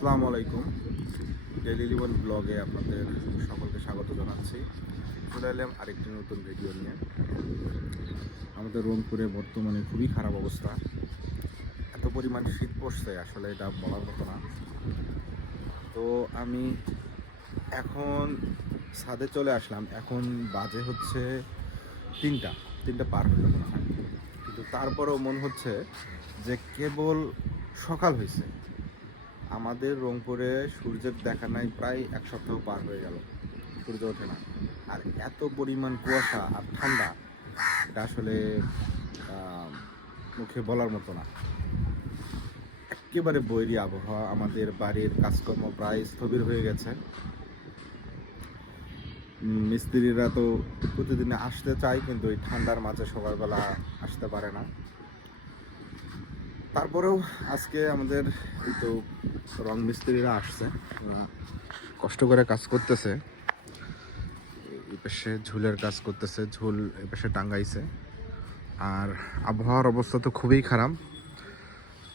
আসসালামু আলাইকুম। ডেলি লিবন ব্লগে আপনাদের সকলকে স্বাগত জানাচ্ছি। চলে এলাম আরেকটি নতুন ভিডিও নিয়ে। আমাদের রংপুরে বর্তমানে খুবই খারাপ অবস্থা। এত পরিমাণ শীত পড়ছে, আসলে এটা বলার মতো না। তো আমি এখন ছাদে চলে আসলাম। এখন বাজে হচ্ছে তিনটা তিনটা পার হলো মনে হয়। কিন্তু তারপরেও মনে হচ্ছে যে কেবল সকাল হয়েছে। আমাদের রংপুরে সূর্যের দেখা নাই প্রায় এক সপ্তাহ পার হয়ে গেল। সূর্য ওঠে না। আর এত পরিমাণ কুয়াশা আর ঠান্ডা, এটা আসলে মুখে বলার মতো না। একেবারে বৈরী আবহাওয়া আমাদের বাড়ির কাজকর্ম প্রায় স্থবির হয়ে গেছে। মিস্ত্রিরা তো প্রতিদিনে আসতে চায়, কিন্তু এই ঠান্ডার মাঝে সকালবেলা আসতে পারে না। তারপরেও আজকে আমাদের এই তো রং মিস্ত্রিরা আসছে। ওরা কষ্ট করে কাজ করতেছে। এপাশে পাশে ঝুলের কাজ করতেছে, ঝুল এপাশে টাঙ্গাইছে। আর আবহাওয়ার অবস্থা তো খুবই খারাপ।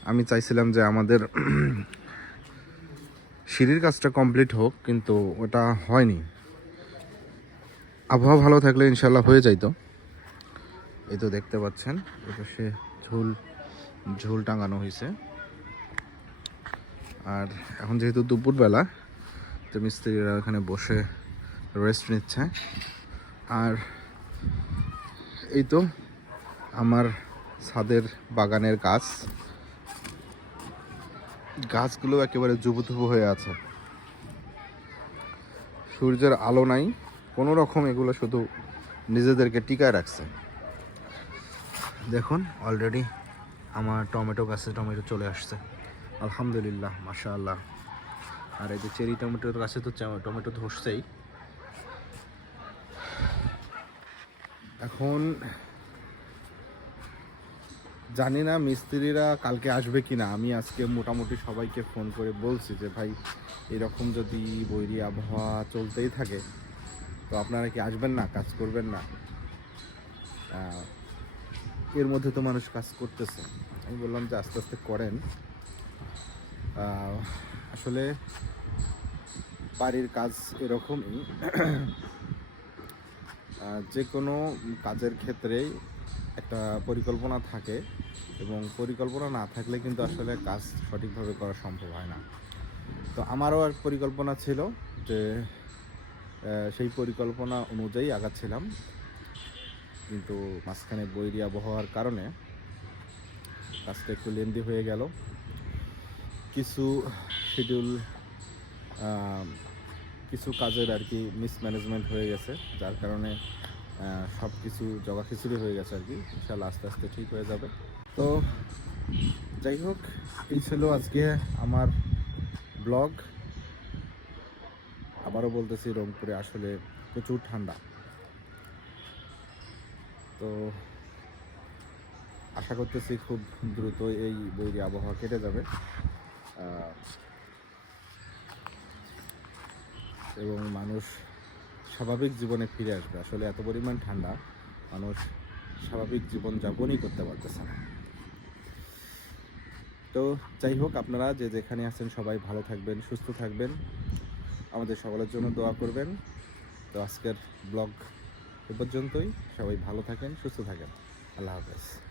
আমি চাইছিলাম যে আমাদের সিঁড়ির কাজটা কমপ্লিট হোক, কিন্তু ওটা হয়নি। আবহাওয়া ভালো থাকলে ইনশাল্লাহ হয়ে যাইতো। এই তো দেখতে পাচ্ছেন এপাশে পাশে ঝুল ঝোল টাঙানো হয়েছে। আর এখন যেহেতু দুপুরবেলা, তো মিস্ত্রিরা এখানে বসে রেস্ট নিচ্ছে। আর এই তো আমার ছাদের বাগানের গাছ। গাছগুলো একেবারে জুবুথুবু হয়ে আছে। সূর্যের আলো নাই, কোনো রকম এগুলো শুধু নিজেদেরকে টিকায় রাখছে। দেখুন অলরেডি আমার টমেটো গাছে টমেটো চলে আসছে। আলহামদুলিল্লাহ মাশা আল্লাহ আর এই যে চেরি টমেটোর গাছে তো টমেটো ধরছেই। এখন জানি না মিস্ত্রিরা কালকে আসবে কি না আমি আজকে মোটামুটি সবাইকে ফোন করে বলছি যে, ভাই, এরকম যদি বৈরী আবহাওয়া চলতেই থাকে, তো আপনারা কি আসবেন না? কাজ করবেন না? এর মধ্যে তো মানুষ কাজ করতেছে। আমি বললাম যে আস্তে আস্তে করেন। আসলে বাড়ির কাজ এরকমই। যে কোনো কাজের ক্ষেত্রেই একটা পরিকল্পনা থাকে এবং পরিকল্পনা না থাকলে কিন্তু আসলে কাজ সঠিকভাবে করা সম্ভব হয় না। তো আমারও এক পরিকল্পনা ছিল যে সেই পরিকল্পনা অনুযায়ী আগাচ্ছিলাম। কিন্তু মাঝখানে বৈরী আবহাওয়ার কারণে কাজটা একটু লেন্দি হয়ে গেল। কিছু শিডিউল কিছু কাজের আর কি মিসম্যানেজমেন্ট হয়ে গেছে, যার কারণে সব কিছু জগা খিচুড়ি হয়ে গেছে আর কি। ইনশাল্লাহ আস্তে আস্তে ঠিক হয়ে যাবে। তো যাই হোক, এই ছিল আজকে আমার ব্লগ। আবারও বলতেছি, রংপুরে আসলে প্রচুর ঠান্ডা। তো আশা করতেছি খুব দ্রুত এই বৈরী আবহাওয়া কেটে যাবে। এবং মানুষ স্বাভাবিক জীবনে ফিরে আসবে। আসলে এত পরিমাণ ঠান্ডা, মানুষ স্বাভাবিক জীবনযাপনই করতে পারতেছে না। তো যাই হোক, আপনারা যে যেখানে আছেন সবাই ভালো থাকবেন, সুস্থ থাকবেন। আমাদের সকলের জন্য দোয়া করবেন। তো আজকের ব্লগ এ পর্যন্তই। সবাই ভালো থাকেন, সুস্থ থাকেন। আল্লাহ হাফেজ।